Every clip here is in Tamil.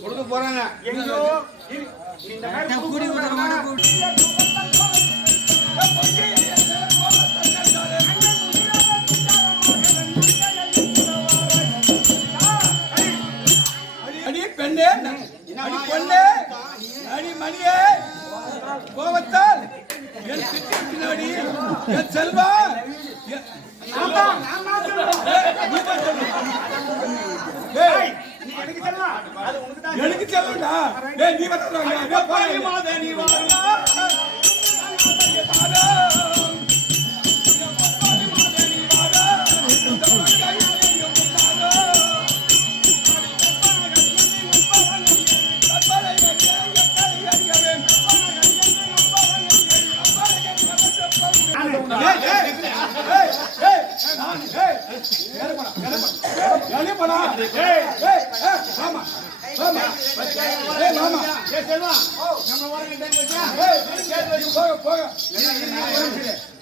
கொடுக்க போறாங்க எங்கோ இந்த மாதிரி கூடி அடி பெண்ணே அடி பொண்ணே அடி மணியே கோவத்தால் என் பின்னாடி என் செல்வா எனக்கு செல்லுடா நீ வர நீ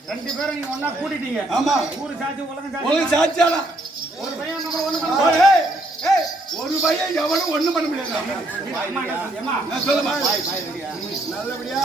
ரெண்டு பேரும் நீங்க ஒண்ணா கூட்டிட்டீங்க. ஆமா ஊரு சாட்சி உலகம் சாட்சியாடா. ஒரு பையன் நம்ம ஒண்ணு ஒரு பையன் எவனும் ஒண்ணும் பண்ண முடியாது. சொல்லுமா நல்லபடியா